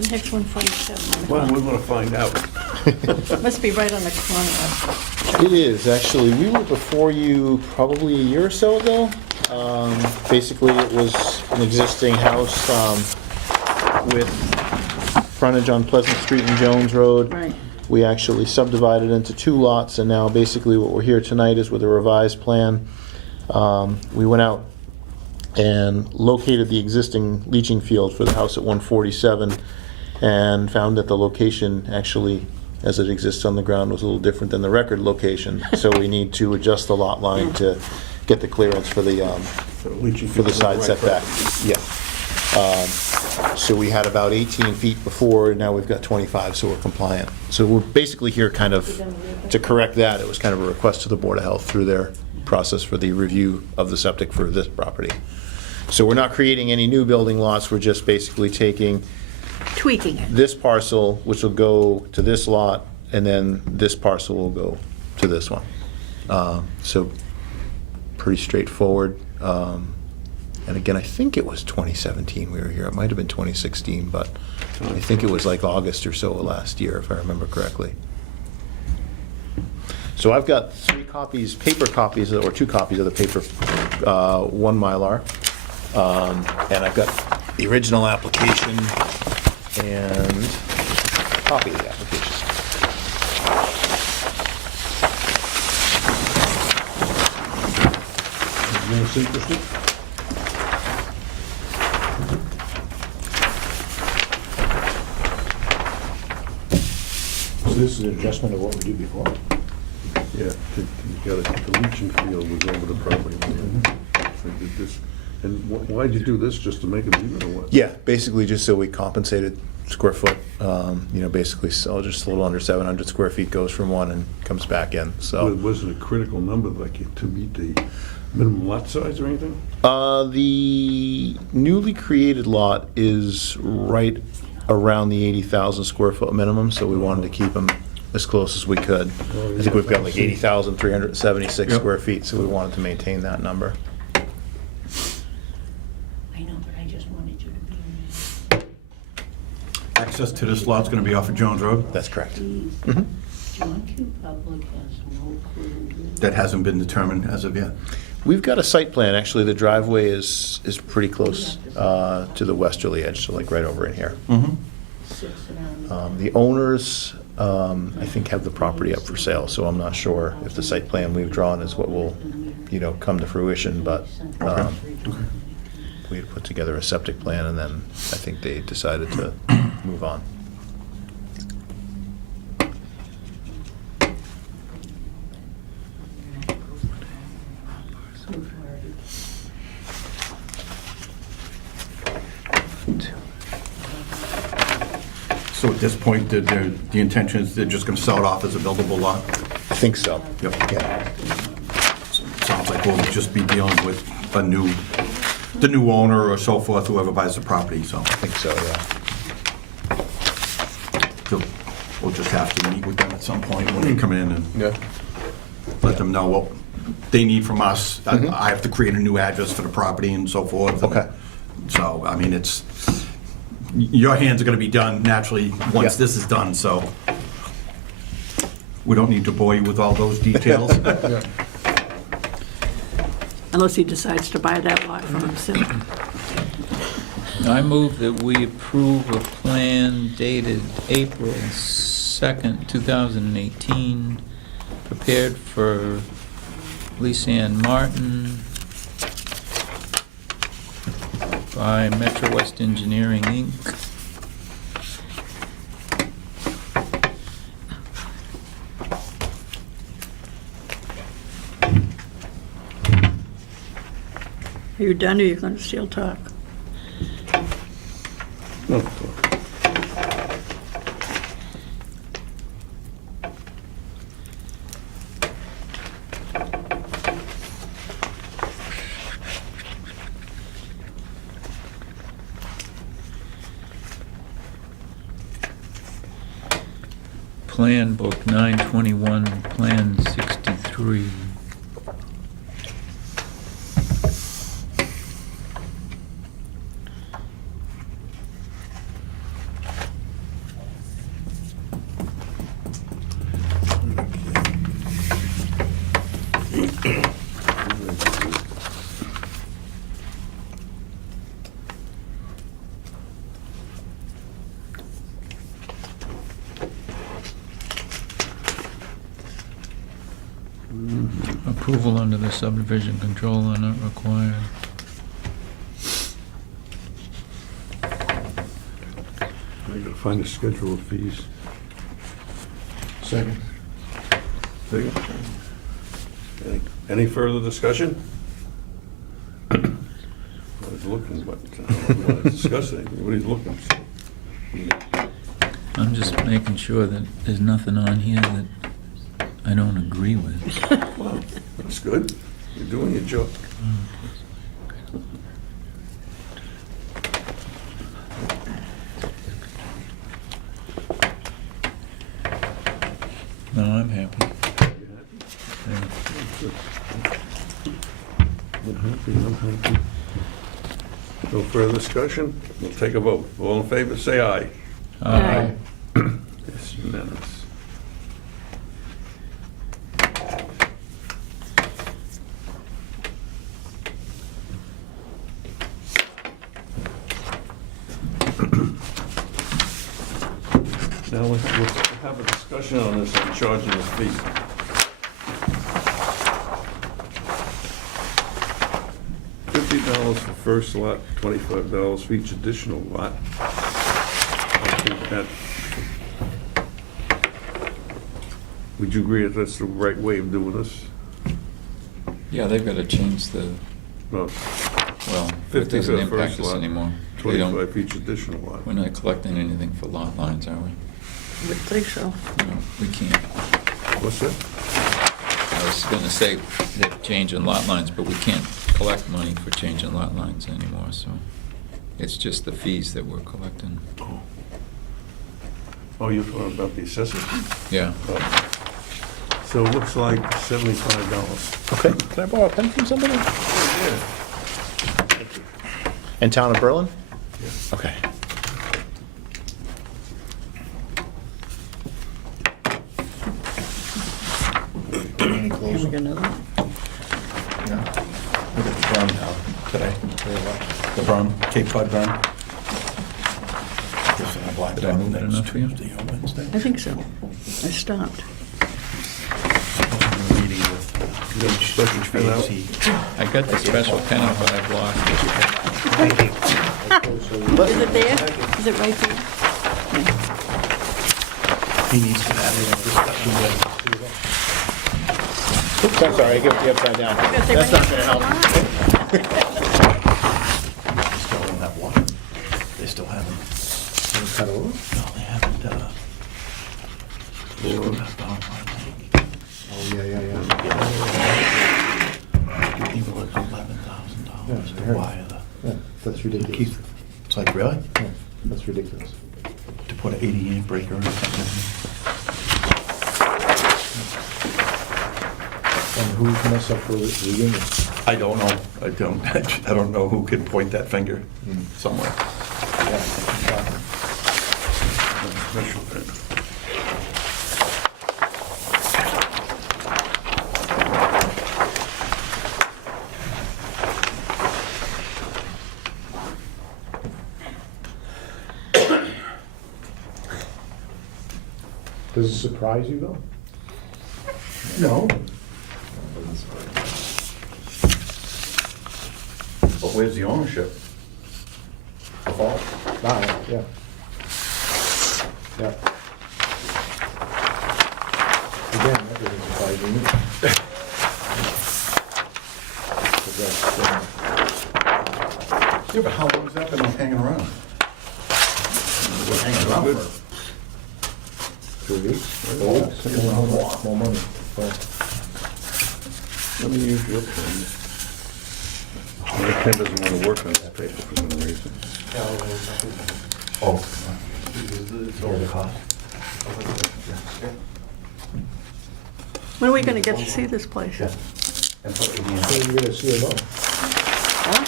The next 147. Well, we want to find out. Must be right on the corner. It is, actually. We were before you probably a year or so ago. Basically, it was an existing house with frontage on Pleasant Street and Jones Road. Right. We actually subdivided into 2 lots, and now basically what we're here tonight is with a revised plan. We went out and located the existing leaching field for the house at 147 and found that the location actually, as it exists on the ground, was a little different than the record location. So we need to adjust the lot line to get the clearance for the side setback. Yeah. So we had about 18 feet before, now we've got 25, so we're compliant. So we're basically here kind of to correct that. It was kind of a request to the Board of Health through their process for the review of the septic for this property. So we're not creating any new building lots, we're just basically taking Tweaking it. this parcel, which will go to this lot, and then this parcel will go to this one. So pretty straightforward. And again, I think it was 2017 we were here. It might have been 2016, but I think it was like August or so of last year, if I remember correctly. So I've got 3 copies, paper copies, or 2 copies of the paper, 1 Mylar. And I've got the original application and a copy of the application. Is this interesting? So this is an adjustment of what we did before? Yeah, the leaching field was over the property line. They did this. And why'd you do this, just to make it even, or what? Yeah, basically just so we compensated square foot, you know, basically so just a little under 700 square feet goes from one and comes back in, so. Was it a critical number, like to meet the minimum lot size or anything? The newly created lot is right around the 80,000 square foot minimum, so we wanted to keep them as close as we could. I think we've got like 80,376 Yep. square feet, so we wanted to maintain that number. I know, but I just wanted you to be Access to this lot's gonna be off of Jones Road? That's correct. John Q. Public has no clue. That hasn't been determined as of yet? We've got a site plan, actually, the driveway is pretty close to the westerly edge, so like right over in here. Mm-hmm. Sits around. The owners, I think, have the property up for sale, so I'm not sure if the site plan we've drawn is what will, you know, come to fruition, but we had put together a septic plan, and then I think they decided to move on. So at this point, the intention is they're just gonna sell it off as a buildable lot? I think so. Yep. Yeah. Sounds like we'll just be dealing with the new owner or so forth, whoever buys the property, so. I think so, yeah. We'll just have to meet with them at some point when they come in and Yeah. let them know what they need from us. I have to create a new address for the property and so forth. Okay. So, I mean, your hands are gonna be done naturally once Yeah. this is done, so we don't need to bore you with all those details. Unless he decides to buy that lot from himself. I move that we approve a plan dated April 2nd, 2018, prepared for Lisanne Martin by Metro West Engineering, Inc. Are you done, or you're going to still talk? No. Plan Book 921, Plan 63. approval under the subdivision control are not required. I gotta find a schedule of fees. Second. Second. Any further discussion? I was looking, but I don't want to discuss anything. Everybody's looking. I'm just making sure that there's nothing on here that I don't agree with. Well, that's good. You're doing your job. No, I'm happy. Yeah. I'm happy, I'm happy. No further discussion? We'll take a vote. All in favor, say aye. Aye. It's unanimous. Now, let's have a discussion on this, on charging the fee. $50 for first lot, $25 for each additional lot. I think that, would you agree that that's the right way of doing this? Yeah, they've got to change the, No, well, 50 it doesn't for the impact first us lot, anymore. They don't, 25 for each additional lot. we're not collecting anything for lot lines, are we? Would think so. No, we can't. What's that? I was gonna say they're changing lot lines, but we can't collect money for changing lot lines anymore, so it's just the fees that we're collecting. Oh, you're talking about the assessors? Yeah. Oh. So it looks like $75. Okay, can I borrow a pen from somebody? Yeah. In town of Berlin? Yeah. Okay. Any Can we closer? get another one? Yeah. Look at the berm now today. The berm, Cape Cod berm. Guess I'll black Did I out move it next enough for you? Tuesday or Wednesday. I think so. I stopped. Meeting with Special pen out? HVAC. I got the special pen out, but I've lost it. Is it there? Is it right there? He needs to add in a discussion with. Oops, I'm sorry, I got the upside down. Because they That's went not gonna help. Still in that water. They still haven't. Cut over? No, they haven't, screwed up down my Oh, yeah. leg. Even like $11,000 Yeah, to I heard. wire the. Yeah, that's ridiculous. Keith, it's like, really? Yeah, that's ridiculous. To put an 80 amp breaker in something? And who's mess up with the union? I don't know. I don't know who can point that finger somewhere. Yeah, it's shocking. Special pen. Does it surprise you though? No. But where's the ownership? The fault. Yeah. Yeah. Again, that doesn't surprise me. But that's, Yeah, but how long has that been hanging around? Been hanging around for 2 weeks. More money. Well, Let me use your pen. My pen doesn't want to work on this paper for some reason. Oh. It's over the cost. When are we gonna get to see this place? Yeah. And put it in so the- you gotta see it all. Huh?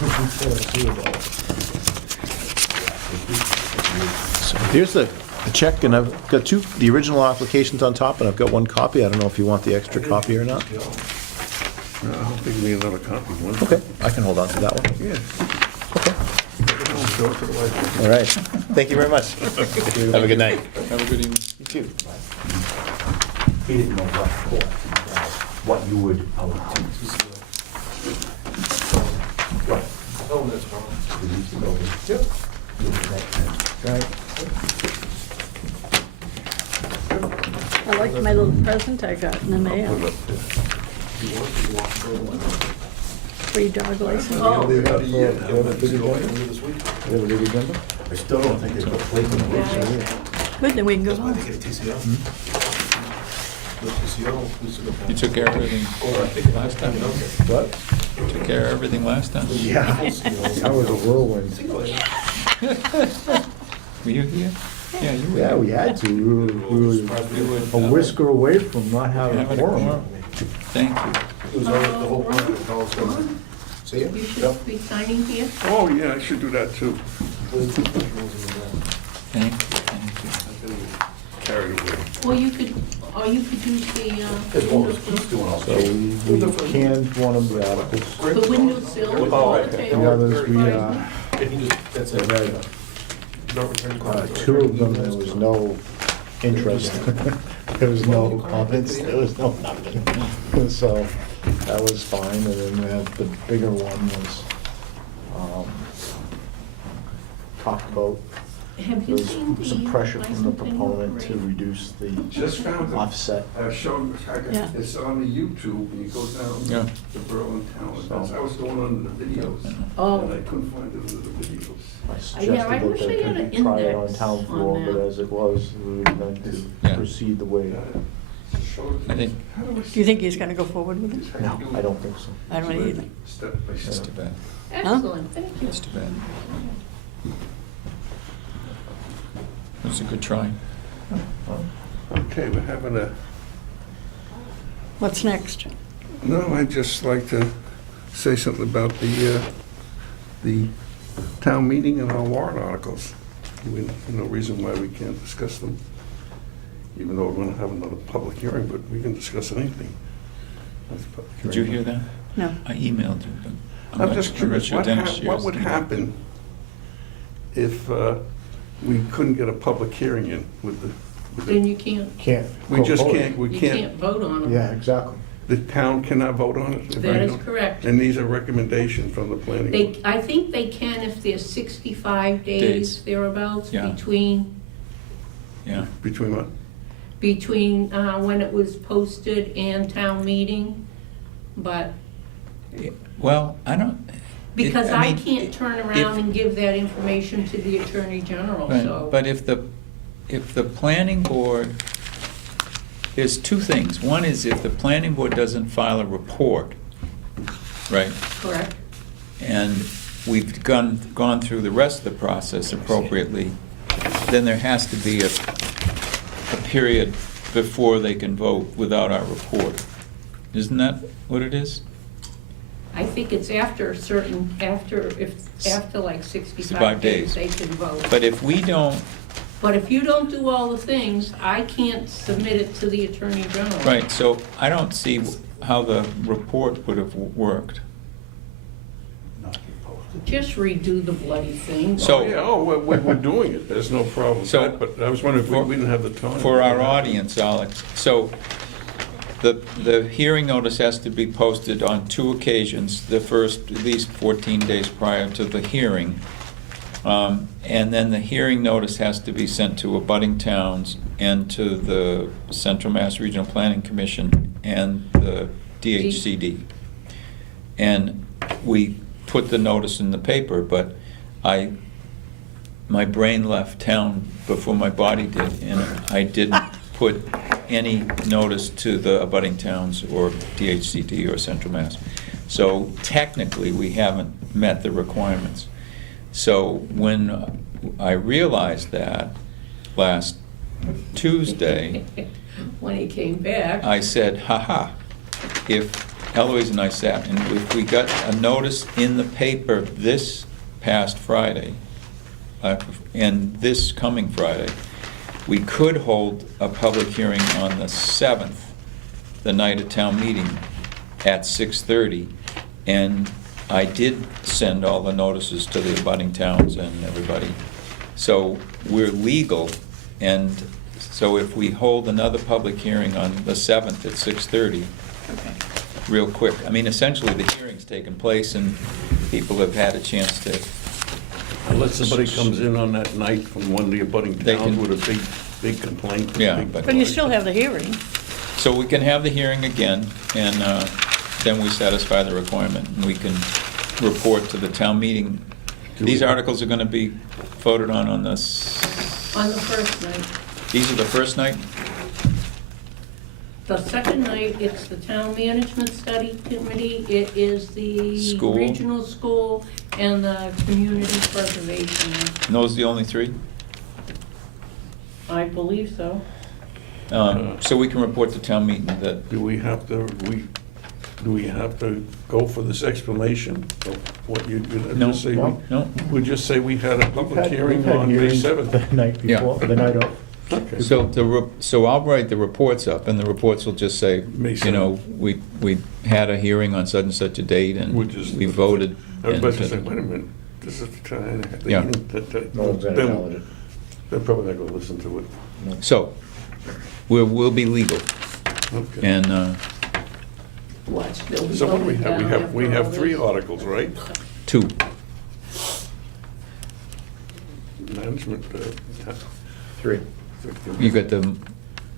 You gotta see it all. So here's the check, and I've got the original applications on top, and I've got one copy. I don't know if you want the extra copy or not. No, I don't think we need another copy. One. Okay, I can hold on to that one. Yeah. Okay. Show it to the wife. All right. Thank you very much. Have a good night. Have a good evening. You too. He didn't know what for. what you would, right. Oh, that's wrong. Release the building. Yep. Right. I like my little present I got in the mail. Put it up there. Free dog license. Oh. They have a big agenda? You have a big agenda? I still don't think they put plates on the books. Good, then we can go home. You took care of everything last time? What? Took care of everything last time? Yeah. That was a whirlwind. Were you here? Yeah, you were. Yeah, we had to. We were a whisker away from not having a Having a quorum. quorum. Thank you. You should be signing here. Oh, yeah, I should do that too. Thank you, thank Carried away. Or you could use the, As long as he's doing all So that. we canned one of the articles. the windowsill Oh, on the okay. table. The others, we, That's we had, two of them, there was no interest. There was no comments, there was no nothing. So that was fine, and then we had the bigger one was, talked about, Have there you was seen the some pressure from the licensing proponent to rate? reduce the Just found it. offset. Shown, Yeah. it's on the YouTube, and you go down Yeah. to Berlin Town, that's, I was going under the videos, Oh. and I couldn't find it under the videos. I Yeah, suggested I that wish they they had could an try it on index town on floor, but that. as it was, we were going to Yeah. proceed the way. I think- Do you think he's gonna go forward with it? No, I don't think so. I don't either. Step by It's too step. bad. Excellent, thank you. It's too bad. It was a good try. Okay, we're having a, What's next? no, I'd just like to say something about the town meeting and our warrant articles. No reason why we can't discuss them, even though we're gonna have another public hearing, but we can discuss anything. That's a public Did you hearing. hear that? No. I emailed you, but I'm just curious, sure what Dennis what shares would the- happen if we couldn't get a public hearing in with Then the, you can't, Can't. we go just forward. can't, we you can't, can't vote on them. Yeah, exactly. the town cannot vote on it? if I That is know? correct. And these are recommendations from the planning They, board? I think they can if there's 65 Days. days thereabouts Yeah. between Yeah, Between what? when it was posted and town meeting, but, well, I don't. because I I mean, can't turn if- around and give that information to the Attorney General, Right, so. but if the planning board, there's two things. One is if the planning board doesn't file a report, right? Correct. And we've gone through the rest of the process appropriately, then there has to be a period before they can vote without our report. Isn't that what it is? I think it's after like 65 65 days, days. they can vote. But if we don't, But if you don't do all the things, I can't submit it to the Attorney General. right, so I don't see how the report would have worked. Not to be posted. Just redo the bloody thing. So- Oh, yeah, we're doing it, there's no problem with So- that, but I was wondering if we didn't have the time. For our audience, Alex, so the hearing notice has to be posted on 2 occasions, the first at least 14 days prior to the hearing. And then the hearing notice has to be sent to abutting towns and to the Central Mass Regional Planning Commission and the DHCD. And we put the notice in the paper, but my brain left town before my body did, and I didn't put any notice to the abutting towns or DHCD or Central Mass. So technically, we haven't met the requirements. So when I realized that last Tuesday, When he came back. I said, if Eloise and I sat, and if we got a notice in the paper this past Friday, and this coming Friday, we could hold a public hearing on the 7th, the night of town meeting, at 6:30. And I did send all the notices to the abutting towns and everybody. So we're legal, and so if we hold another public hearing on the 7th at 6:30, Okay. real quick. I mean, essentially, the hearing's taken place and people have had a chance to, Unless somebody comes in on that night from one of the abutting They towns can- with a big complaint. Yeah, big but- But you still have the hearing. so we can have the hearing again, and then we satisfy the requirement, and we can report to the town meeting. These articles are gonna be voted on this, On the first night. these are the first night? The second night, it's the town management study committee, it is the School. regional school, and the community preservation. And those are the only three? I believe so. So we can report to town meeting that, Do we have to go for this explanation of what you no, just say? no. We just say we had a public hearing We've had on May hearings 7th. The night Yeah. before, the night of. Okay. So I'll write the reports up, and the reports will just say, May you know, we had a hearing on such and such a date, and Which is- we voted. Everybody's and- just like, wait a minute, this is the time. Yeah. No one's gonna Then- acknowledge it. They're probably not gonna listen to it. So, we'll be legal, Okay. and Watch, they'll be So what do we going have? down We after have all three this. articles, right? two. Management, Three. You got the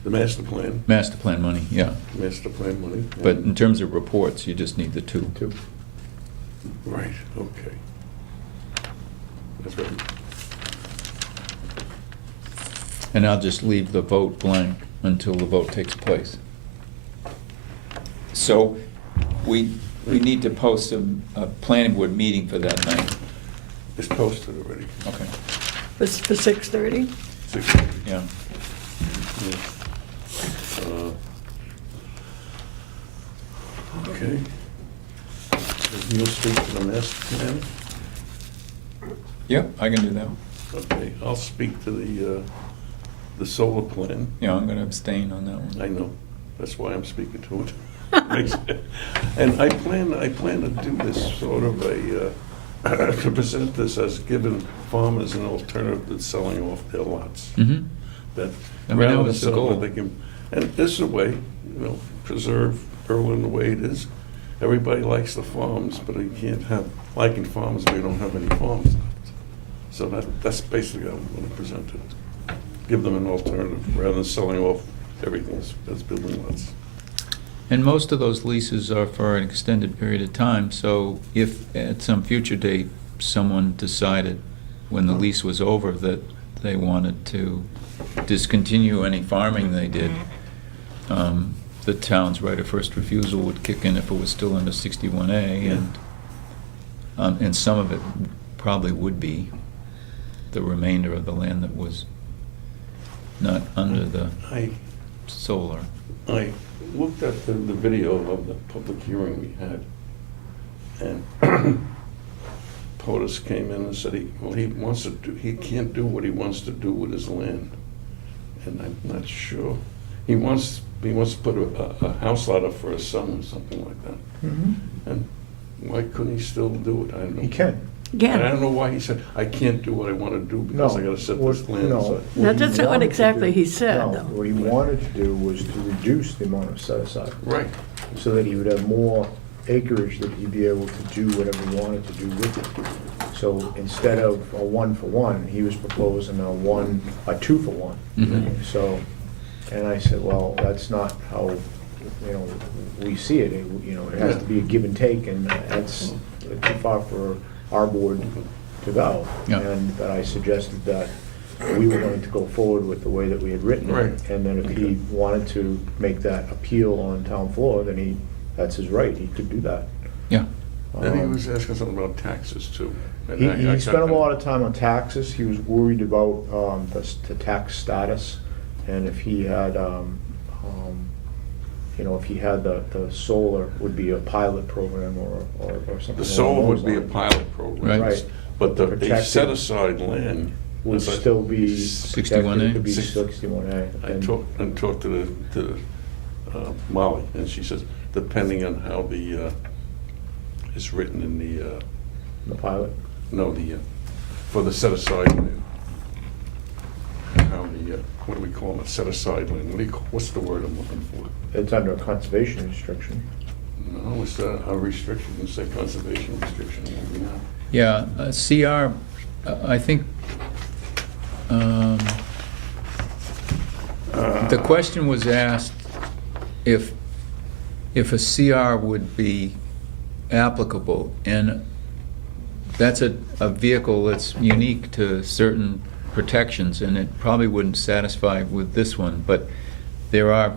the master plan, master plan money, yeah. master plan money. But and- in terms of reports, you just need the two. Two. Right, okay. That's right. And I'll just leave the vote blank until the vote takes place. So, we need to post a planning board meeting for that night. It's posted already. Okay. For 6:30? 6:30. Yeah. Okay. You'll speak to the master plan? Yep, I can do that. Okay, I'll speak to the solar plan. Yeah, I'm gonna abstain on that one. I know, that's why I'm speaking to it. And I plan to do this sort of to present this as giving farmers an alternative to selling off their lots. Mm-hmm. That I mean, that rather than was the sell goal. it, they can, and this is a way, preserve Berlin the way it is. Everybody likes the farms, but you can't have liking farms if you don't have any farms left. So that's basically how I'm gonna present it. Give them an alternative, rather than selling off everything that's building lots. And most of those leases are for an extended period of time, so if at some future date, someone decided when the lease was over that they wanted to discontinue any farming they did, the town's right of first refusal would kick in if it was still under 61A, and some of it probably would be the remainder of the land that was not under the solar. I looked at the video of the public hearing we had, and POTUS came in and said he can't do what he wants to do with his land. And I'm not sure. He wants to put a house lot up for his son or something like that. And why couldn't he still do it? I don't know. He can. And I Yeah. don't know why he said, I can't do what I want to do because I No, gotta set what- this land no, aside. Now, he that's not what wanted to exactly do- he said, no, though. What he wanted to do was to reduce the amount of set aside, Right. so that he would have more acreage that he'd be able to do whatever he wanted to do with it. So instead of a 1-for-1, he was proposing a 2-for-1. Mhm. So, and I said, well, that's not how, we see it. It has to be a give and take, and that's too far for our board to go. Yeah. And that I suggested that we were going to go forward with the way that we had written it. Right. And then if he wanted to make that appeal on town floor, then that's his right, he could do that. Yeah. And he Um, was asking something about taxes too. And He, I he spent a got that. lot of time on taxes, he was worried about, the tax status, and if he had, if he had the solar, would be a pilot program or something. The along solar those would be a lines. pilot program. Right. Right. But the Protected. set aside land. Would as I- still be. 61A? It could be Six- 61A. I and- talked to Molly, and she says, depending on how it's written in the, The pilot. no, for the set aside land. How on the, what do we call it, set aside land? What's the word I'm looking for? It's under a conservation restriction. No, it's a restriction, it's a conservation restriction, maybe not. Yeah, CR, I think, the question was asked if a CR would be applicable, and that's a vehicle that's unique to certain protections, and it probably wouldn't satisfy with this one, but there are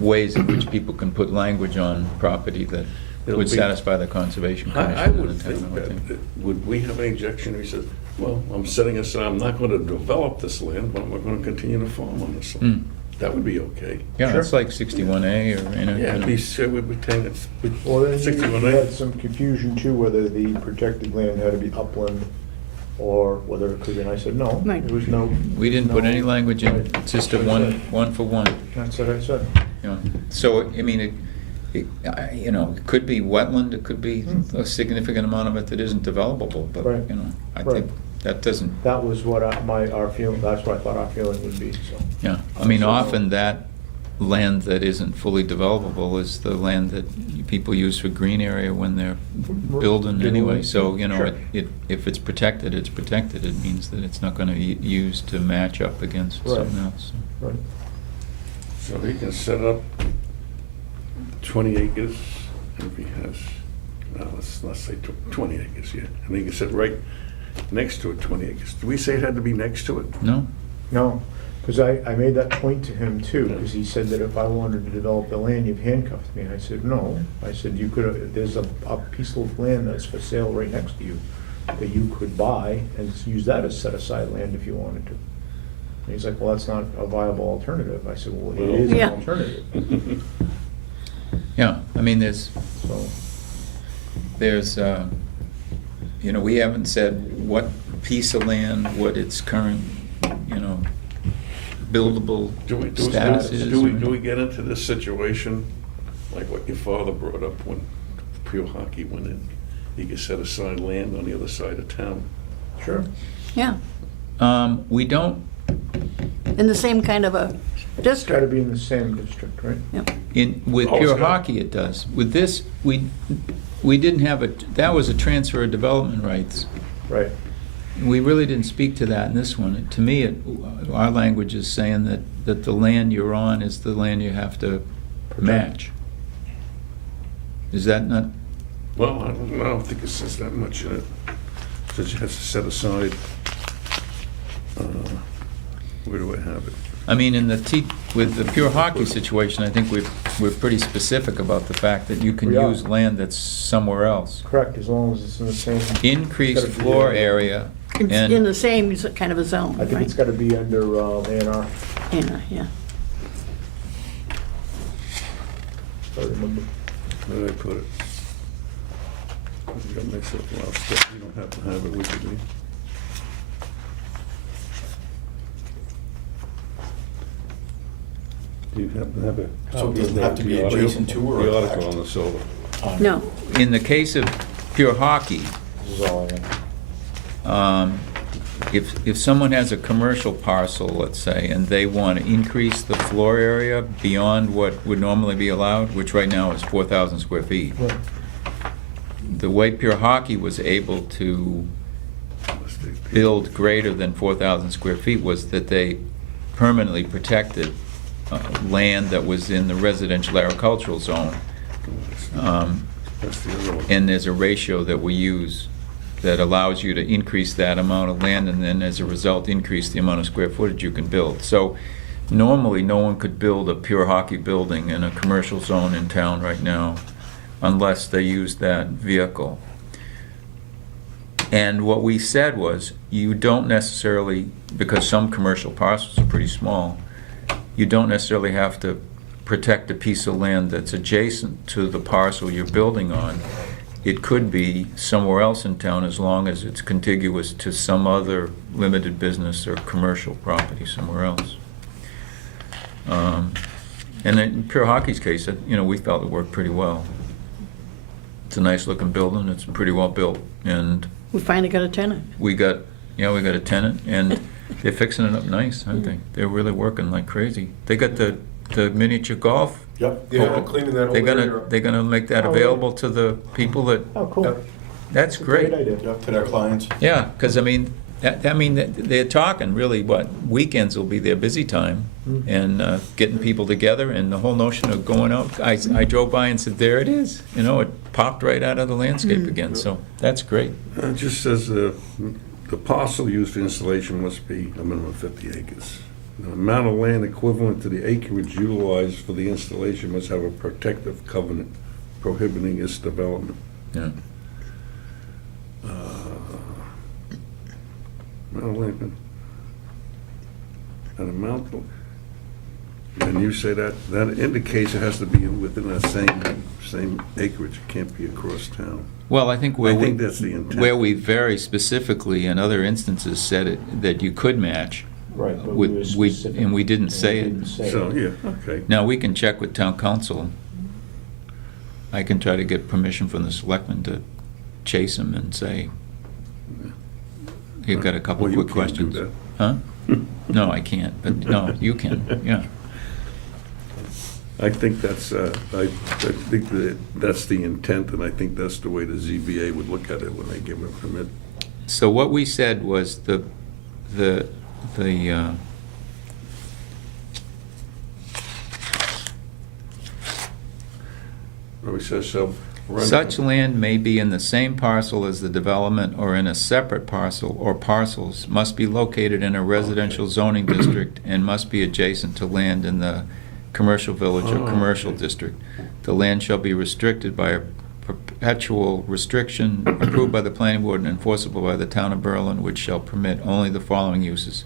ways in which people can put language on property that It'll would be- satisfy the Conservation Commission. I in would the town, think I would think. that, would we have any objection if he says, well, I'm setting aside, I'm not gonna develop this land, but I'm gonna continue to farm on this land? That would be okay. Yeah, Sure. it's like 61A or, you know. Yeah, you know. we say we retain it, Well, then you 61A. had some confusion too, whether the protected land had to be upland or whether it could be, and I said, no, Right. there was no. We didn't put any language in, Right. it's just a That's what I said. one for one, That's what I said. you know. So, I mean, you know, it could be wetland, it could be a significant amount of it that isn't developable, but, Right. you know, I Right. think that doesn't, That was what our feeling, that's what I thought our feeling would be, so. yeah. I mean, often that land that isn't fully developable is the land that people use for green area when they're building anyway. So, you know, Sure. if it's protected, it's protected. It means that it's not gonna be used to match up against Right. something else. Right. So he can set up 20 acres, and if he has, well, let's say 20 acres, yeah, and he can set right next to it, 20 acres. Do we say it had to be next to it? No? No, because I made that point to him too, because he said that if I wanted to develop the land, you've handcuffed me. I said, no. I said, you could, there's a piece of land that's for sale right next to you that you could buy and use that as set-aside land if you wanted to. And he's like, well, that's not a viable alternative. I said, well, it is an Yeah. alternative, Yeah, I mean, there's, so. you know, we haven't said what piece of land, what its current, you know, buildable status is. Do we get into this situation, like what your father brought up when Pure Hockey went in? He could set aside land on the other side of town. Sure. Yeah, We don't, in the same kind of a It's got to district. be in the same district, right? Yep. with Oh, it's Pure got- Hockey, it does. With this, we didn't have that was a transfer of development rights. Right. We really didn't speak to that in this one. To me, our language is saying that the land you're on is the land you have to match. Is that not? Well, I don't think it says that much in it. It says you have to set aside, where do I have it? I mean, with the Pure Hockey situation, I think we're pretty specific about the fact that you can We are. use land that's somewhere else. Correct, as long as it's in the same. Increase It's gotta be floor under- It's in and, the same kind of a zone, I think right? it's got to be under A&R, Yeah. if I remember. Where did I put it? I got myself a lot of stuff. You don't have to have it with you, do you? Do you happen to have a So it copy of doesn't have to be the article- adjacent to or the article attached? on the solar? No, in the case of Pure Hockey, This is all I have. if someone has a commercial parcel, let's say, and they want to increase the floor area beyond what would normally be allowed, which right now is 4,000 square feet, Right. the way Pure Hockey was able to build greater than 4,000 square feet was that they permanently protected land that was in the residential agricultural zone. That's the other one. And there's a ratio that we use that allows you to increase that amount of land and then as a result increase the amount of square footage you can build. So normally no one could build a Pure Hockey building in a commercial zone in town right now unless they used that vehicle. And what we said was you don't necessarily, because some commercial parcels are pretty small, you don't necessarily have to protect a piece of land that's adjacent to the parcel you're building on. It could be somewhere else in town as long as it's contiguous to some other limited business or commercial property somewhere else. And in Pure Hockey's case, you know, we felt it worked pretty well. It's a nice looking building, it's pretty well built, and we finally got a tenant. we got a tenant, and They're fixing it up nice, aren't they? They're really working like crazy. They got the miniature golf. Yep, they're cleaning that whole They're area gonna, up. they're gonna make that Oh, really? available to the people that, Oh, cool. Yep, that's great. idea. yep, to their clients. Yeah, because I mean, they're talking really, what, weekends will be their busy time, Mm. and getting people together, and the whole notion of going out. I drove by and said, there it is, it popped right out of the landscape again, so that's great. It just says the parcel used for installation must be a minimum of 50 acres. The amount of land equivalent to the acreage utilized for the installation must have a protective covenant prohibiting its development. Yeah. Amount of land, an amount, and you say that indicates it has to be within that same acreage, it can't be across town. Well, I think I think that's the intent. where we very specifically in other instances said it, that you could match, Right, but we- we were we- specific. and we didn't say it. Didn't say So, it. yeah, okay. Now, we can check with town council. I can try to get permission from the selectmen to chase them and say, you've got a couple Well, you quick can't do questions. Huh? No, I can't, but no, you can, yeah. I think that's, I think that's the intent, and I think that's the way the ZBA would look at it when they give a permit. So what we said was the, Where it says so. such land may be in the same parcel as the development or in a separate parcel or parcels, must be located in a residential zoning district, and must be adjacent to land in the commercial village or Oh, commercial okay. district. The land shall be restricted by a perpetual restriction approved by the planning board and enforceable by the town of Berlin, which shall permit only the following uses: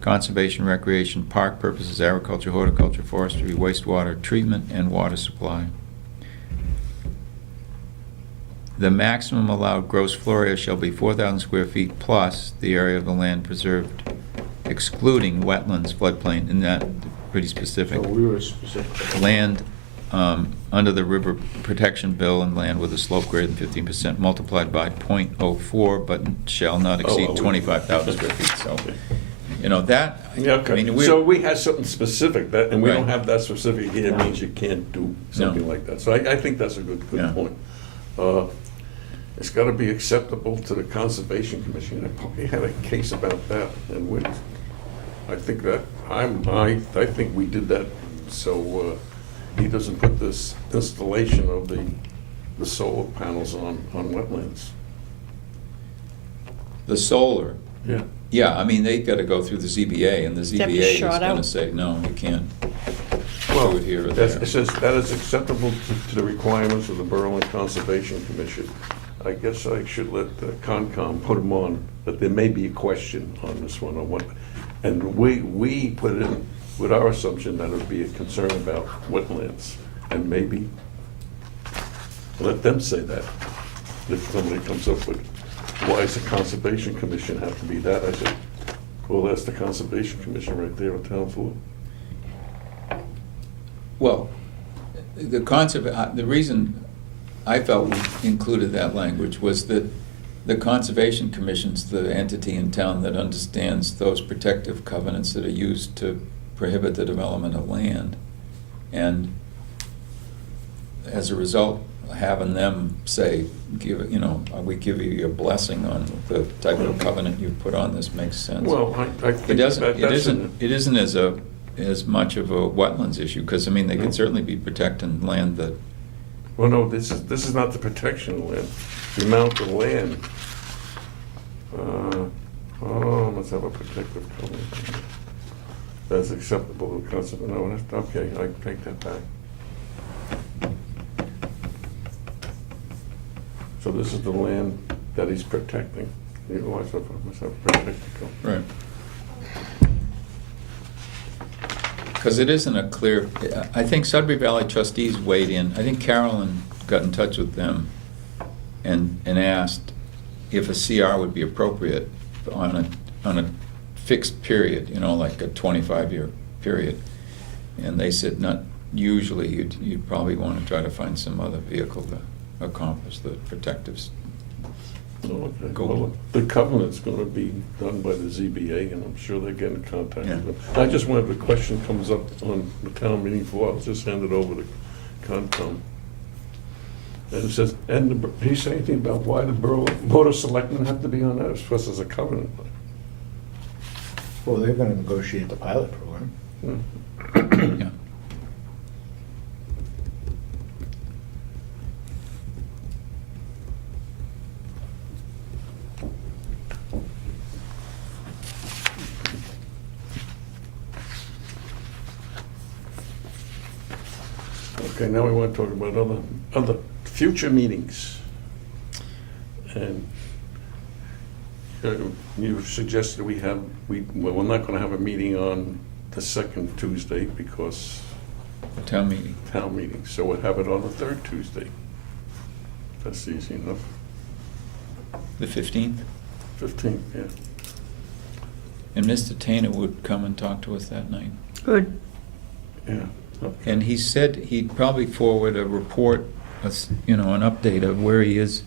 conservation, recreation, park purposes, agriculture, horticulture, forestry, wastewater treatment, and water supply. The maximum allowed gross floor area shall be 4,000 square feet plus the area of the land preserved, excluding wetlands, floodplain, and that, pretty specific. So we were specific. Land under the river protection bill and land with a slope greater than 15% multiplied by .04, but shall not exceed Oh, 25,000 square feet, so, that. Yeah, I okay, mean, we're- so we had something specific, that, and we don't Right. have that specific here, it means you can't do something No. like that. So I think that's a Yeah. good point. It's gotta be acceptable to the Conservation Commission. I probably had a case about that, and I think that, I think we did that, so he doesn't put this installation of the solar panels on wetlands. The solar, Yeah. yeah, I mean, they gotta go through the ZBA, and the have to ZBA is short gonna out. say, no, you can't Well, do it here or that's- there. it says that is acceptable to the requirements of the Berlin Conservation Commission. I guess I should let the Concom put them on, that there may be a question on this one, or what. And we put it in with our assumption that it would be a concern about wetlands, and maybe let them say that. If somebody comes up with, why does the Conservation Commission have to be that? I said, well, that's the Conservation Commission right there on town floor. Well, the reason I felt we included that language was that the Conservation Commission's the entity in town that understands those protective covenants that are used to prohibit the development of land. And as a result, having them say, we give you your blessing on the type of covenant you put on this makes sense. Well, I think It doesn't, that that's it isn't as much of a wetlands issue, because, I mean, they can certainly be protecting land that, Well, no, this is not the protection land, the amount of land. Let's have a protective covenant. That's acceptable to concept, no, that's, okay, I take that back. So this is the land that he's protecting. You know, myself protected. right. Because it isn't a clear, I think Sudbury Valley trustees weighed in, I think Carolyn got in touch with them and asked if a CR would be appropriate on a fixed period, like a 25-year period. And they said, not usually, you'd probably want to try to find some other vehicle to accomplish the protectives. Okay, Go. well, the covenant's gonna be done by the ZBA, and I'm sure they're getting in contact Yeah. with them. I just whenever the question comes up on the town meeting floor, I'll just hand it over to Concom. And it says, and he say anything about why the borough, board of selectmen have to be on that, it's supposed as a covenant. Well, they're gonna negotiate the pilot program. Yeah. Okay, now we want to talk about other future meetings. And you suggested we're not gonna have a meeting on the second Tuesday because Town meeting. town meeting, so we'll have it on the third Tuesday. That's easy enough. The 15th? 15th, yeah. And Mr. Tainer would come and talk to us that night. Good. Yeah. Okay. And he said he'd probably forward a report, an update of where he is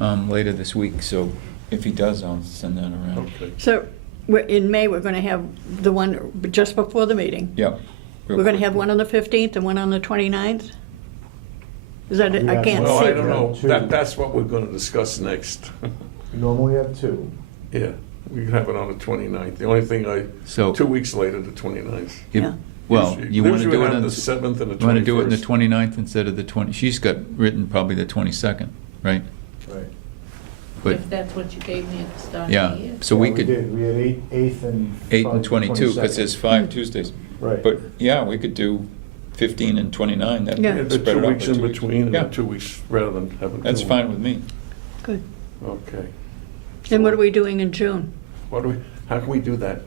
later this week. So if he does, I'll send that around. Okay. So in May, we're going to have the one just before the meeting. Yep. We're going to have one on the 15th and one on the 29th? Is that it? I Yeah, can't Well, see. I don't know, Two. that's what we're gonna discuss next. We normally have two. Yeah, we can have it on the 29th. The only thing So- 2 weeks later, the 29th. If- Yeah. Well, you want to Usually do we it have on the 7th and the 21st. You want to do it on the 29th instead of the 20? She's got written probably the 22nd, right? Right. But If that's what you gave me at the start of yeah, the year. so Yeah, we could did. We had 8th and. 8 and 22 because there's 5 Tuesdays. Right. But yeah, we could do 15 and 29. That Yeah. Yeah, the spread it 2 out weeks for in 2 weeks. between, and Yeah. the 2 weeks rather than having 2. That's fine with me. Good. Okay. And what are we doing in June? How can we do that?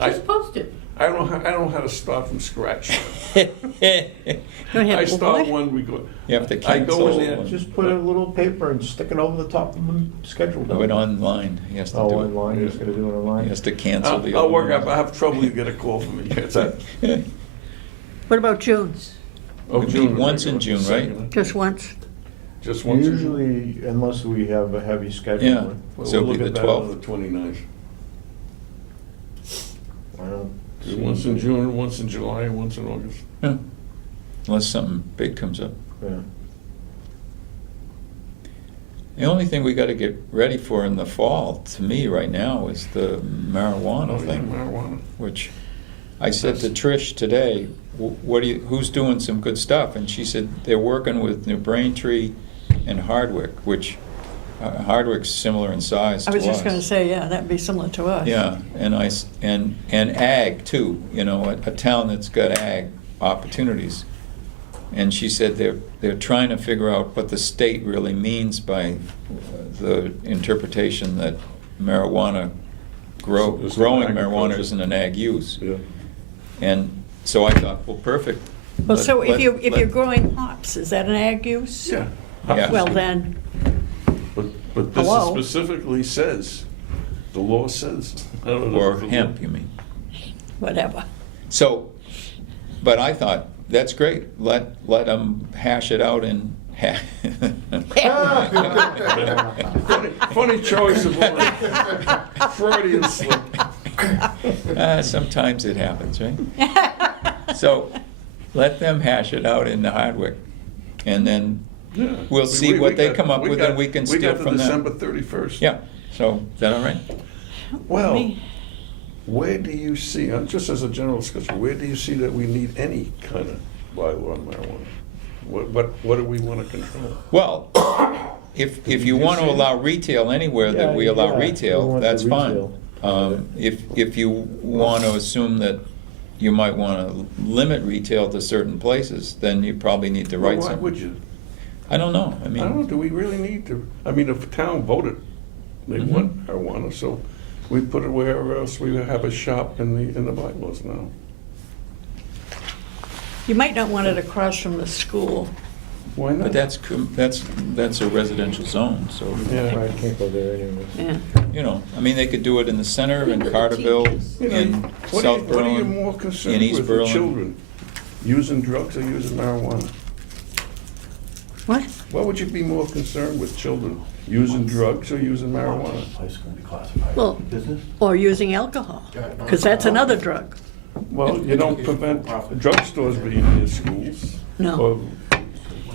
I Just post it. don't know how to start from scratch. Don't have I start what? one, we go. You have to I go cancel in there, one. Just put a little paper and stick it over the top of the schedule. Do it online. He has to Oh, do it. online, you're just gonna do it online? He has to cancel the I'll other work out, if ones. I have trouble, you get a call from me. That's it. What about June? Oh, We meet June, once in regular, June, right? second. Just once? Just once in June. Usually, unless we have a heavy schedule. Yeah. Well, So it'll we'll be look the at that on 12th. the 29th. I don't Do see once in anything. June, once in July, and once in August. Yeah. Unless something big comes up. Yeah. The only thing we got to get ready for in the fall, to me, right now, is the marijuana Oh, yeah, thing. marijuana. Which I said to Trish today, who's doing some good stuff? And she said they're working with New Braintree and Hardwick, which Hardwick's similar in size to I was just us. going to say, yeah, that'd be similar to us. Yeah, and ag too, a town that's got ag opportunities. And she said they're trying to figure out what the state really means by the interpretation that marijuana, It's growing an marijuana agriculture. isn't an ag use. Yeah. And so I thought, well, perfect. Well, Let- so if let- you're let- growing hops, is that an ag use? Yeah. Yeah. Well, then, But this Hello? specifically says, the law says. I don't know Or if the law- hemp, you mean? whatever. So, but I thought, that's great, let them hash it out and Funny choice of word. Freudian slip. Sometimes it happens, right? So, let them hash it out in the Hardwick, and then Yeah. we'll see what they got- come up with, and we can steal from We got them. to December 31st. Yeah, so, is that all right? Well, Me. where do you see, just as a general discussion, where do you see that we need any kind of bylaw on marijuana? What do we want to control? Well, if you want to allow retail anywhere that we Yeah, allow yeah, we retail, want the that's fine. retail. If you want to assume that you might want to limit retail to certain places, then you probably need to Well, write why something. would you? I don't know, I I don't know, mean, do we really need to? I mean, if the town voted, they Mhm. want marijuana, so we put it wherever else we have a shop in the bylaws now. You might not want it across from the school. Why not? but that's a residential zone, so, Yeah. Right, can't go there anyway. Yeah. I mean, they could do it in the center, in Carterville, You know, in what South what are you Berlin. more concerned in East with, the Berlin. children? Using drugs or using marijuana? What? What would you be more concerned with, children using drugs or using marijuana? Place gonna be classified Well- business? Or using alcohol, because that's another drug. Well, you don't prevent drugstores being near schools. No.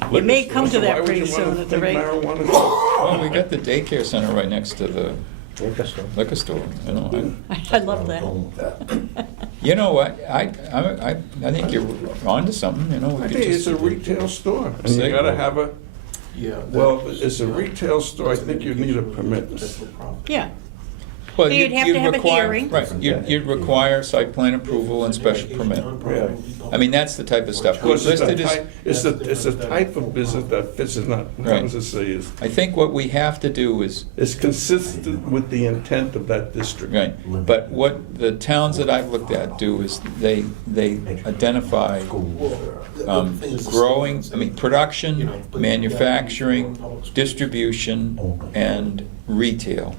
or It may liquor come stores, to so that why would pretty you soon want a at the big rate. marijuana store? Well, we got the daycare center right next to the Lancaster. liquor store, you know. I love that. Going with that. You know what, I think you're onto something, you know. we I could think it's just- a retail store, and Say- you gotta have a, Yeah. well, it's a retail store, I think you need a permit. Yeah. Well, You'd have to have a require- hearing. Right, you'd require site plan approval and special permit. Yeah. I mean, that's the type of stuff. Of We course, it's a listed as, type, it's a type of business that fits, is not, how Right. does it say, is, I think what we have to do is, is consistent with the intent of that district. right, but what the towns that I've looked at do is they identify growing, I mean, production, manufacturing, distribution, and retail.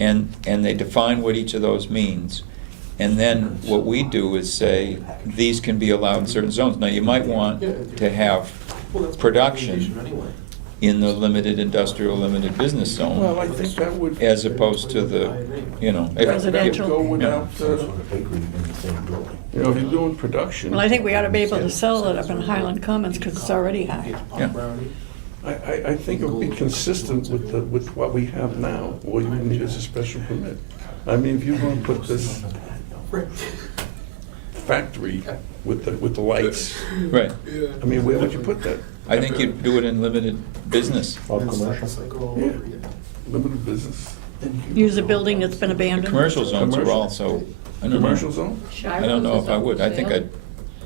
And they define what each of those means. And then what we do is say, these can be allowed in certain zones. Now, you might want to have production in the limited industrial, limited business Well, zone, I think that would. as opposed to the, you know. that would Residential. Go without, Some sort of bakery in the same building. you know, if you're doing production. Well, I think we ought to be able to sell it up in Highland Commons, because it's already high. Yeah. I think it would be consistent with what we have now. All you need is a special permit. I mean, if you want to put this factory with the lights, Right. I mean, where would you put that? I think you'd do it in limited business. Or commercial. Yeah, limited business, Use a building that's been abandoned. Commercial zones are Commercial. also, I don't commercial know. zone? I don't know if I would. I think I'd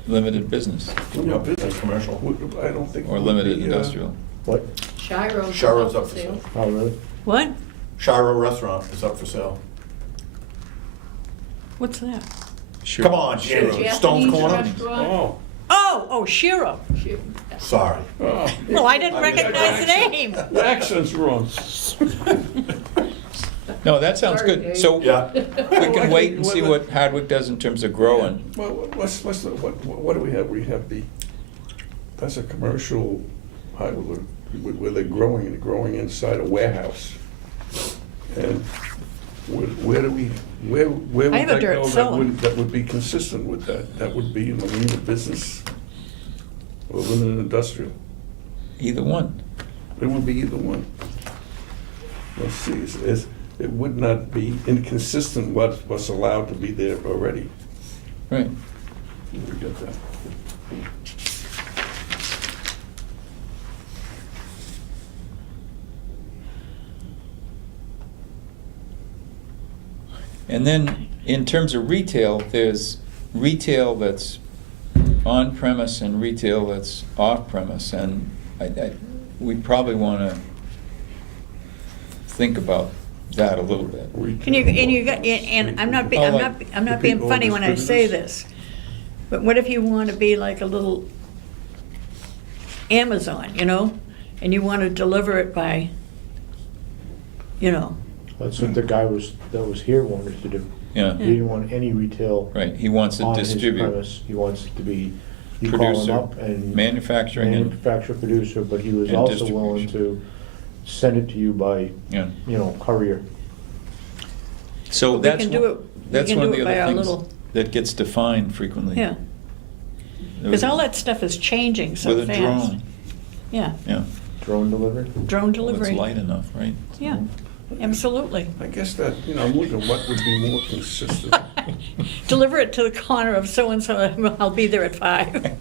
limited business Limited business. Commercial. I don't think. it or would limited be, industrial. What? Shiro's Shiro's up up for for sale. sale. Oh, really? What? Shiro Restaurant is up for sale. What's that? Sure. Come on, Shiro, Stone's Japanese Corner? restaurant. Oh, Shiro. Shoot. Sorry. Oh, Well, I didn't recognize the name. the accent's wrong. No, that sounds Sorry, good. Dave. So Yeah. we can wait and see what Hardwick does in terms of growing. Well, what do we have? We have that's a commercial highway where they're growing inside a warehouse. And where would I have a that dirt go cellar. that would be consistent with that? That would be in the limited business or limited industrial? Either one. It would be either one. Let's see, it would not be inconsistent what's allowed to be there already. Right. We get that. And then, in terms of retail, there's retail that's on-premise and retail that's off-premise, and we probably want to think about that a little bit. And I'm not being funny when I say this, but what if you want to be like a little Amazon, you know? And you want to deliver it by, you know, That's what the guy that was here wanted to do. Yeah, He didn't want any retail right, he wants to on his distribute, premise. He wants it to be, you call him producer, up and. manufacturing, and, Manufacturer, producer, but he was and also willing distribution. to send it to you by, yeah. courier. So But we that's can do one, it- we that's can one of do the it by other our things little- that gets defined frequently. yeah. Because all that stuff is changing so With a fast. drone, Yeah, yeah. Drone delivery? drone Well, delivery. it's light enough, right? Yeah, absolutely. I guess that, I'm looking what would be more consistent. Deliver it to the corner of so-and-so, I'll be there at 5.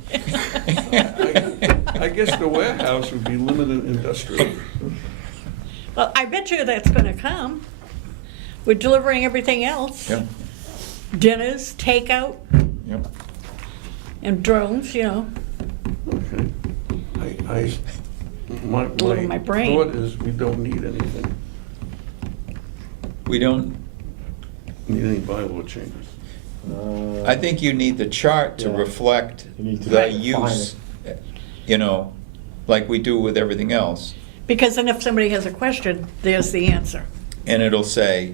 I guess the warehouse would be limited industrial. Well, I bet you that's gonna come. We're delivering everything else. Yeah, Dinners, takeout, yep. and drones, you know. Okay. My Little my brain. thought is we don't need anything, We don't, need any bylaw changes. I think you need the chart to Yeah. reflect You need to the define use, you know, like we do with everything else. Because then if somebody has a question, there's the answer. And it'll say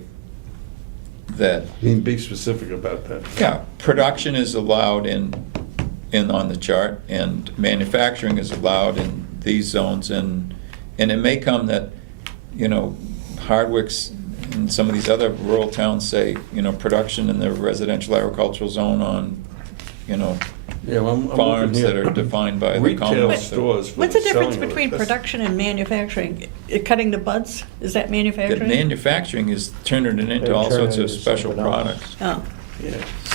that, I mean, be specific about that. yeah, production is allowed on the chart, and manufacturing is allowed in these zones, and And it may come that, you know, Hardwick's and some of these other rural towns say, you know, production in the residential agricultural zone on, you know, Yeah, well, I'm looking farms here. that are defined by the Retail common. stores for What's the the difference selling of it. between That's- production and manufacturing? Cutting the buds, is that The manufacturing? manufacturing is turning it They into all turn sorts it of into special something else. products. Oh, Yeah.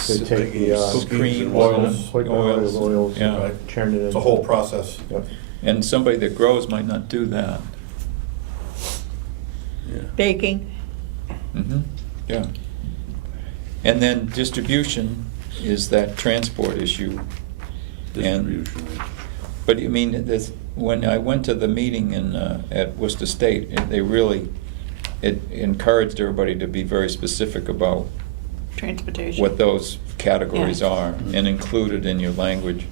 They take the, Cookies cream, and oils, oils, Yeah. and churn it into. It's a whole process. Yep. And somebody that grows might not do that. Yeah. baking, Yeah. And then distribution is that transport issue. And, Distribution. but I mean, when I went to the meeting at Worcester State, it encouraged everybody to be very specific about transportation. what those categories Yeah. are and include it in your language.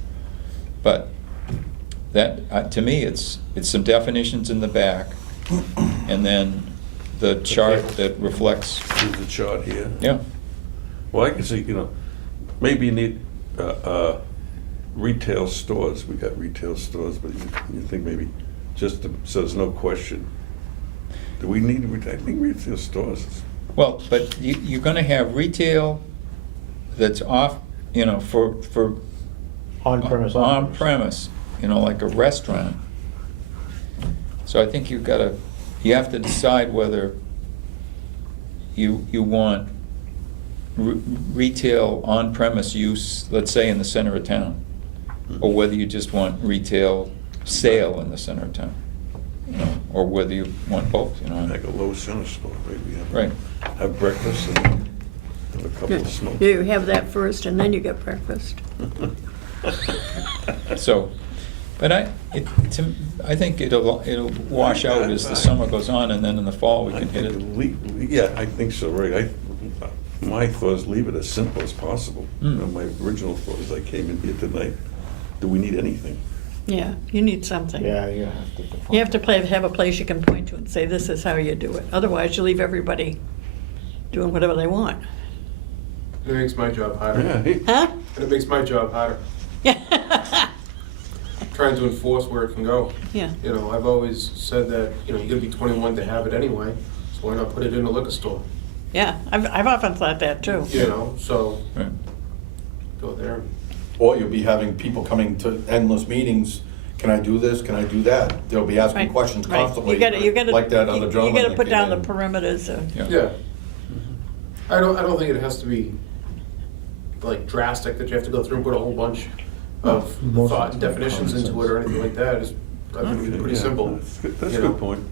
But that, to me, it's some definitions in the back, and then the chart that reflects, Here's the chart here. yeah. Well, I can see, you know, maybe you need retail stores. We got retail stores, but you think maybe just so there's no question. Do we need, I think retail stores. Well, but you're gonna have retail that's off, you know, for On-premise. on premise, you know, like a restaurant. So I think you have to decide whether you want retail on-premise use, let's say in the center of town, or whether you just want retail sale in the center of town, you know, or whether you want both, you know. Like a low center store, maybe. Right. Have breakfast and have a couple of smokes. You have that first and then you get breakfast. So, but I think it'll wash out as the summer goes on, and then in the fall we can hit it. Yeah, I think so, right. My thought is leave it as simple as possible. You know, my original thought as I came in here tonight, do we need anything? Yeah, you need something. Yeah, you have to. define. You have to have a place you can point to and say, this is how you do it. Otherwise, you leave everybody doing whatever they want. It makes my job harder. Yeah, hey, Huh? And it makes my job harder, trying to enforce where it can go. Yeah. You know, I've always said that, you know, you gotta be 21 to have it anyway, so why not put it in a liquor store? Yeah, I've often thought that too. You know, so Right. go there. Or you'll be having people coming to endless meetings, can I do this, can I do that? They'll be asking Right, questions right. constantly. You gotta, Like that other gentleman. You gotta that put came down the in. perimeters. Yeah. I don't think it has to be like drastic that you have to go through and put a whole bunch of Most of thought and it's definitions common into it or anything like that. I think it's okay, pretty yeah, simple. That's a you know. good point.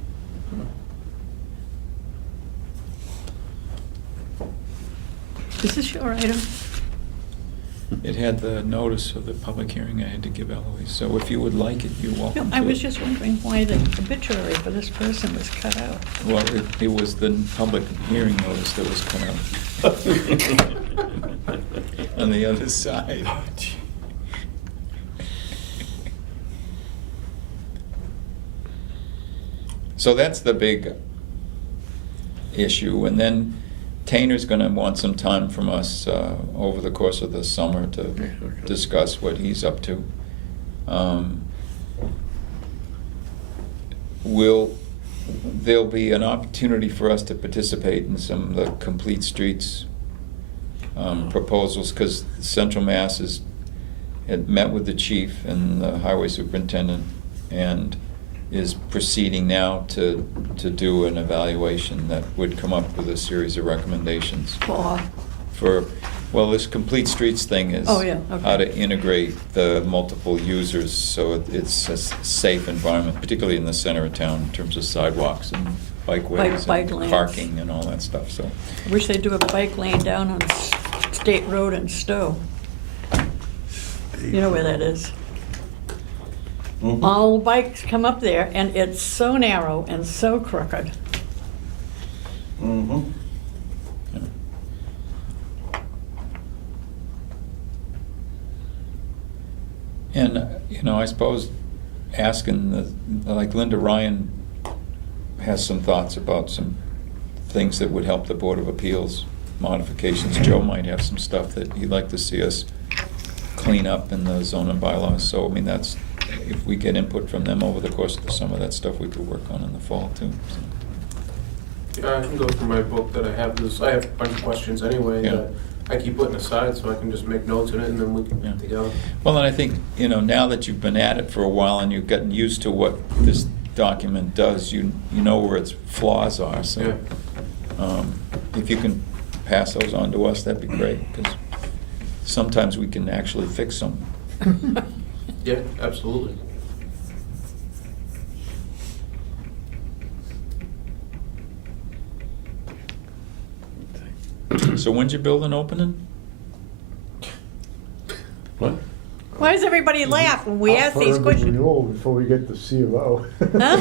Is this your item? It had the notice of the public hearing I had to give Eloise, so if you would like it, you're No, welcome to. I was just wondering why the obituary for this person was cut out. Well, it was the public hearing notice that was cut out. On the other side. So that's the big issue, and then Tainer's gonna want some time from us over the course of the summer to okay. discuss what he's up to. There'll be an opportunity for us to participate in some of the Complete Streets proposals, because Central Mass had met with the chief and the highway superintendent, and is proceeding now to do an evaluation that would come up with a series of recommendations for, well, this Complete Streets thing is Oh, yeah, okay. how to integrate the multiple users so it's a safe environment, particularly in the center of town in terms of sidewalks and bikeways Bike and lanes. parking and all that stuff, so. I wish they'd do a bike lane down on State Road in Stowe. You know where that is? Mhm. All bikes come up there, and it's so narrow and so crooked. Mhm. Yeah. And, you know, I suppose asking like Linda Ryan has some thoughts about some things that would help the Board of Appeals modifications. Joe might have some stuff that he'd like to see us clean up in the zoning bylaws. So, I mean, that's if we get input from them over the course of the summer, that's stuff we could work on in the fall too, so. Yeah, I can go through my book that I have I have a bunch of questions anyway Yeah. that I keep putting aside, so I can just make notes in it and then we can Yeah. put together. Well, and I think, now that you've been at it for a while and you've gotten used to what this document does, you know where its flaws are, so. If you can pass those on to us, that'd be great, because sometimes we can actually fix them. Yeah, absolutely. So when's your building opening? What? Why does everybody laugh when we Up ask for these urban questions? renewal before we get the C of O. Huh?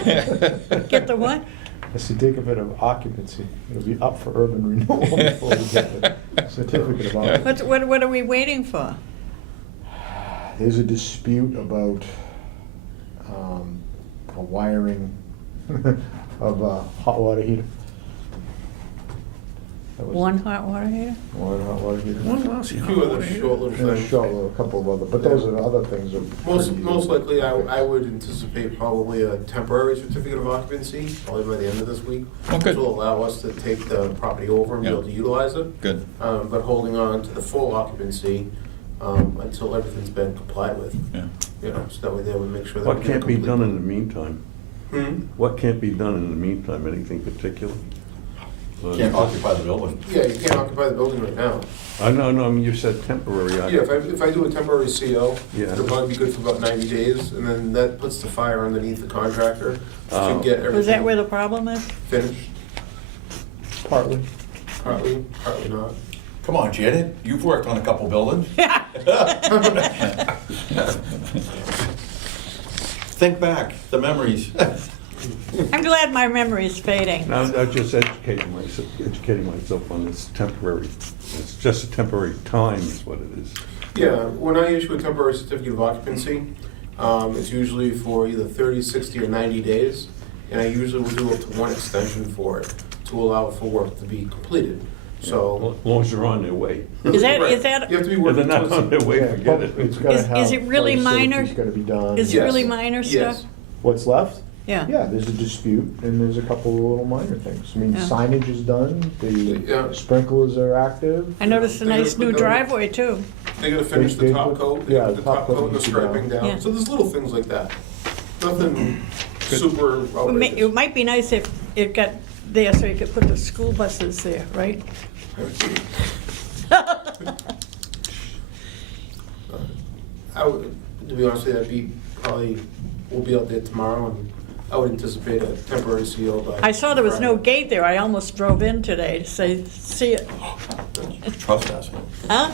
Get the what? A certificate of occupancy. It'll be up for urban renewal before we get the certificate of occupancy. What are we waiting for? There's a dispute about a wiring of a hot water heater. That was- One hot water heater? One hot water heater. One lousy A hot few water other heater. short little And a things. short little, a couple of other, but those are other things. Are Most pretty- likely, I would anticipate probably a temporary certificate of occupancy, probably by the end of this week. Oh, good. Which will allow us to take the property over and be Yeah. able to utilize it. Good. But holding on to the full occupancy until everything's been complied with. Yeah. So that way they would make sure that. What we get can't be complete- done in the meantime? Hmm? What can't be done in the meantime? Anything particular? Can't occupy the building. Yeah, you can't occupy the building right now. I mean, you said temporary. Yeah, if I do a temporary CO, Yeah. it'll probably be good for about 90 days, and then that puts the fire underneath the contractor Oh. to get everything. Was that where the problem is? Finished, Partly. partly not. Come on, Janet, you've worked on a couple buildings. Think back, the memories. I'm glad my memory is fading. Now, I'm just educating myself on this temporary. It's just a temporary time is what it is. Yeah, when I issue a temporary certificate of occupancy, it's usually for either 30, 60, or 90 days, and I usually will do up to one extension for it to allow for work to be completed. So. As long as they're on their way. Is that- Right. is that- You have to be If working they're not towards on their way, Yeah, forget it. it's gotta Is have it really life minor? safety's gotta be done. Is it Yes. really minor Yes. stuff? What's left? Yeah. Yeah, there's a dispute, and there's a couple of little minor things. I mean, Yeah. signage is done, Yeah. the sprinklers are active. I noticed a They're nice gonna new put the- driveway too. They gotta finish They the top put- coat, they yeah, gotta put the top coat and the needs to be striping Yeah. down. So there's little things like that. Nothing super It outrageous. might be nice if it got there so you could put the school buses there, right? I would, to be honest with you, we'll be out there tomorrow, and I would anticipate a temporary CO by. I saw there was no Friday. gate there. I almost drove in today to say, see it. Trespassing. Huh?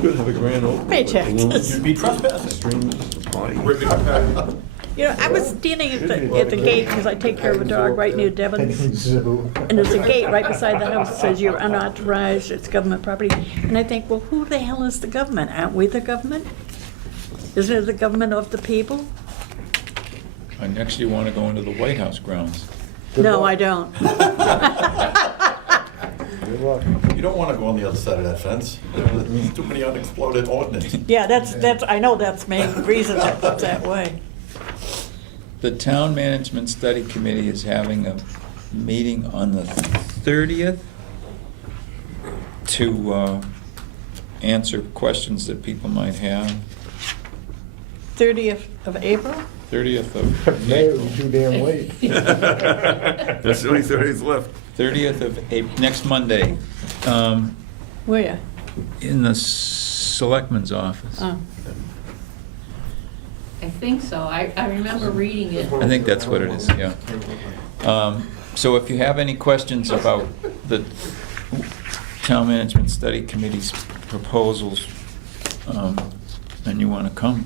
Could have a grand opening. Pay with taxes. balloons, You'd be trespassing. streamers, party. Ribbon cutting. You know, I was standing at the gate because I take care of a dog right near Devon's. Zoo. And there's a gate right beside the house that says you're unauthorized, it's government property. And I think, well, who the hell is the government? Aren't we the government? Isn't it the government of the people? And next you want to go into the White House grounds. No, I don't. Good luck. You don't want to go on the other side of that fence. There's too many unexploded ordnance. Yeah, that's, I know that's main reason that it's that way. The Town Management Study Committee is having a meeting on the 30th to answer questions that people might have. 30th of April? 30th of May, it April. was too damn late. That's the only 30 days left. 30th of April, next Monday, Where? in the Selectman's office. Oh. I think so. I remember reading it. I think that's what it is, yeah. So if you have any questions about the Town Management Study Committee's proposals, and you want to come,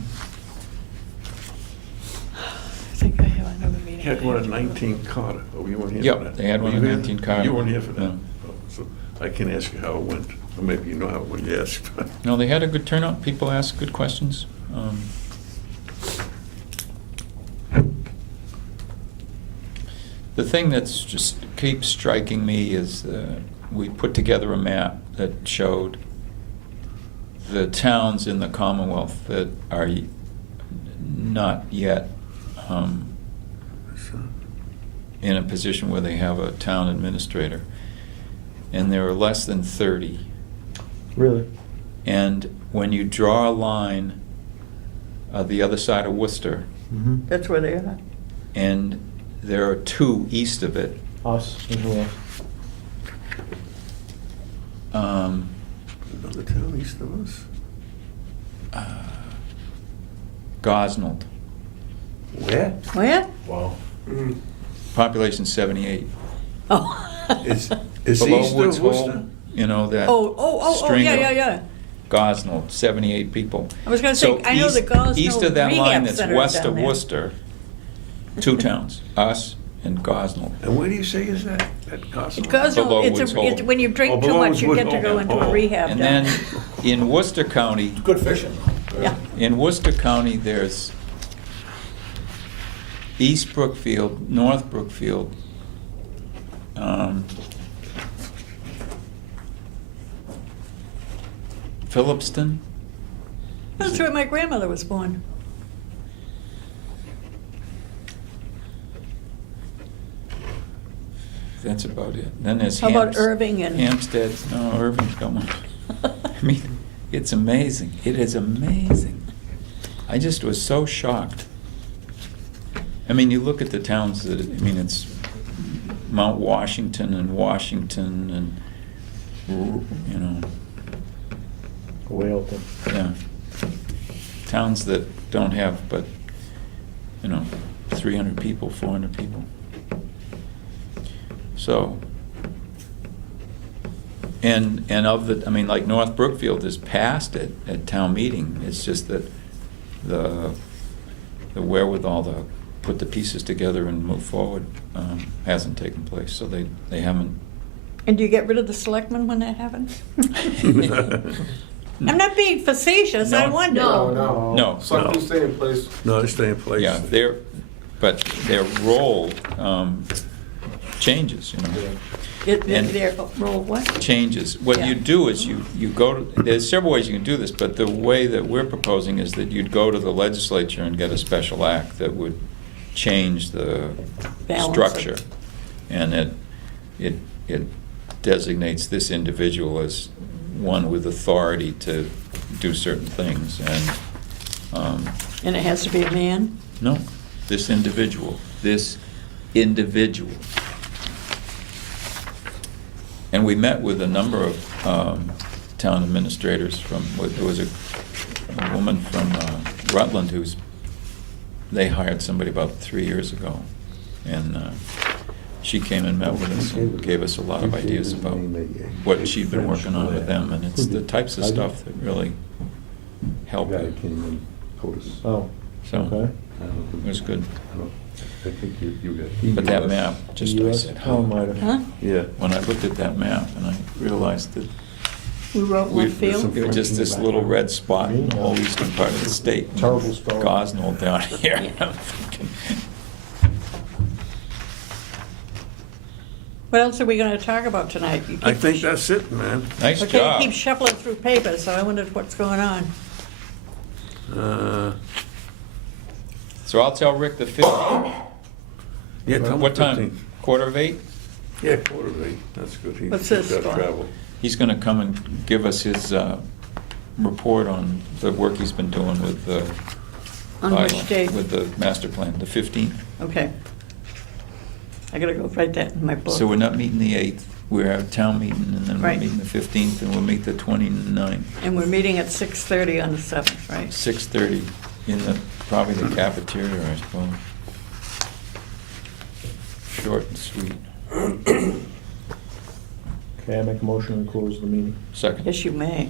I think I have another meeting. You had one at 19 Carter. Oh, you weren't here Yep, for that? they had one Were at you here? 19 Carter. You weren't here for that? No. Oh, so I can ask you how it went. Or maybe you know how it went, you asked. no, they had a good turnout, people asked good questions. The thing that's just keeps striking me is we put together a map that showed the towns in the Commonwealth that are not yet in a position where they have a town administrator. And there are less than 30. Really? And when you draw a line the other side of Worcester, Mm-hmm. That's where they are. and there are 2 east of it, Us as well. Another town east of us? Gosnold, Where? Where? Wow. population 78. Oh. It's Below east Woods of Worcester? Hole, you know, that Oh, string yeah, of yeah, yeah. Gosnold, 78 people. I was gonna So say, I know the east- Gosnold East of that line Rehab that's Center is west down of there. Worcester, 2 towns, us and Gosnold. And where do you say is that? At Gosnell? It goes, Below it's Woods a, Hole. it's, when you Oh, drink too below much, you Woods get to Hole. go into a Oh. rehab And down then in Worcester County, Good fishing. Yeah. in Worcester County, there's East Brookfield, North Brookfield, Phillipston. That's where my grandmother was born. That's about it. Then there's How about Hams- Irving and? Hampstead. No, Irving's got one. I mean, it's amazing. It is amazing. I just was so shocked. I mean, you look at the towns that, I mean, it's Mount Washington and you know, Whalton. yeah. Towns that don't have but, 300 people, 400 people. So, and of the, I mean, like North Brookfield is passed at town meeting. It's just that the wherewithal to put the pieces together and move forward hasn't taken place. So they haven't. And do you get rid of the selectmen when that happens? I'm not being facetious, I No. wonder. No. No. Selectmen stay in place. No, they stay in place. Yeah, but their role changes, And- Their role what? changes. What Yeah. you do is you go to, there's several ways you can do this, but the way that we're proposing is that you'd go to the legislature and get a special act that would change the Balance it. structure. And it designates this individual as one with authority to do certain things. And it has to be a man? No, this individual. And we met with a number of town administrators there was a woman from Rutland they hired somebody about 3 years ago. And she came and met with us and gave us a lot of ideas about what she'd been working on with them. And it's the types of stuff that really help it. Oh, So okay. it was good. I think you But that map, just I US said, town might Huh? have. Yeah. when I looked at that map and I realized that We wrote we, one field? it was just this little red spot in the whole eastern part of the state. and Terrible story. Gosnold down here. Yeah. I'm thinking, What else are we gonna talk about tonight? You I keep- think that's it, man. Nice Okay, job. you keep shuffling through papers, so I wondered what's going on. So I'll tell Rick the 15th. Yeah, tell me What time? 15. 8:15? Yeah, 8:45. That's good. He's What's this got for? travel. He's gonna come and give us his report on the work he's been doing with the On which bylaw, date? with the master plan, the 15th. Okay. I gotta go write that in my book. So we're not meeting the 8th, we're at town meeting, and then we're Right. meeting the 15th, and we'll meet the 29th. And we're meeting at 6:30 on the 7th, right? 6:30 in probably the cafeteria, I suppose. Short and sweet. Okay, I make a motion to close the meeting. Second. Yes, you may.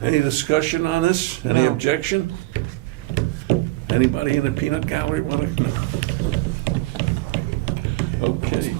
Any discussion on this? Any No. objection? Anybody in the peanut gallery want to? Okay.